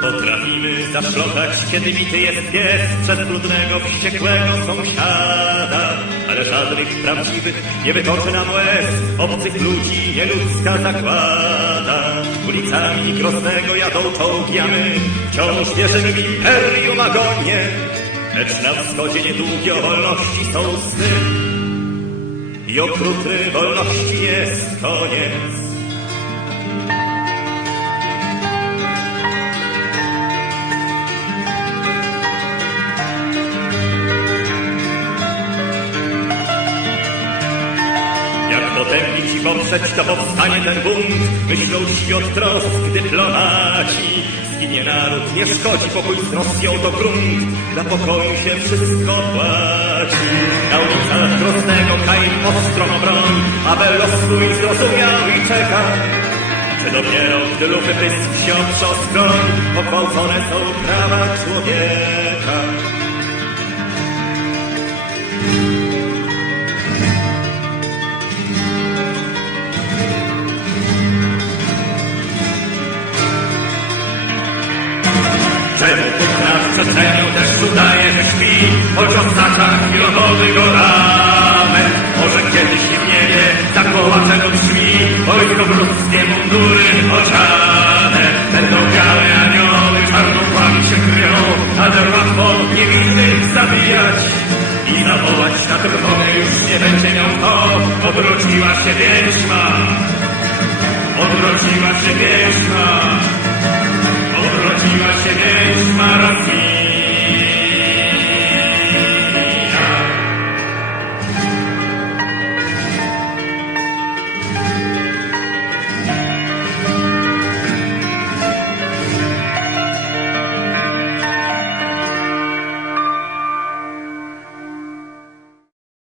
Potrafimy zaszplątać, kiedy bity jest pies przez brudnego, wściekłego sąsiada. Ale żadnych prawdziwych nie wytoczy nam łez, obcych ludzi nieludzka zagłada. Ulicami Groznego jadą czołgiamy, wciąż wierzymy w imperium agonie. Lecz na wschodzie niedługie o wolności są sny i okrutny wolności jest koniec. Potępić i poprzeć, to powstanie ten bunt. Myślą ci od trosk dyplomaci. Zginie naród, nie szkodzi pokój z Rosją to grunt. Dla pokoju się wszystko płaci. Na ulicach Groznego Kain ostrą broń, aby los swój zrozumiał i czeka. Czy dopiero, gdy lufy pysk się otrząską, pogwałcone są prawa człowieka. Czemu nad przestrzenią udaje, że śpi, choć oznacza chwilowy go lament? Może kiedyś w niebie zakołaczego drzwi, wojsko wróckie mundury odziane. Będą białe anioły, czarną płami się krwią, ale łatwo niewinnych zabijać. I zawołać na trwogę już nie będzie miał kto, odrodziła się wieśma. Odrodziła się wieśma.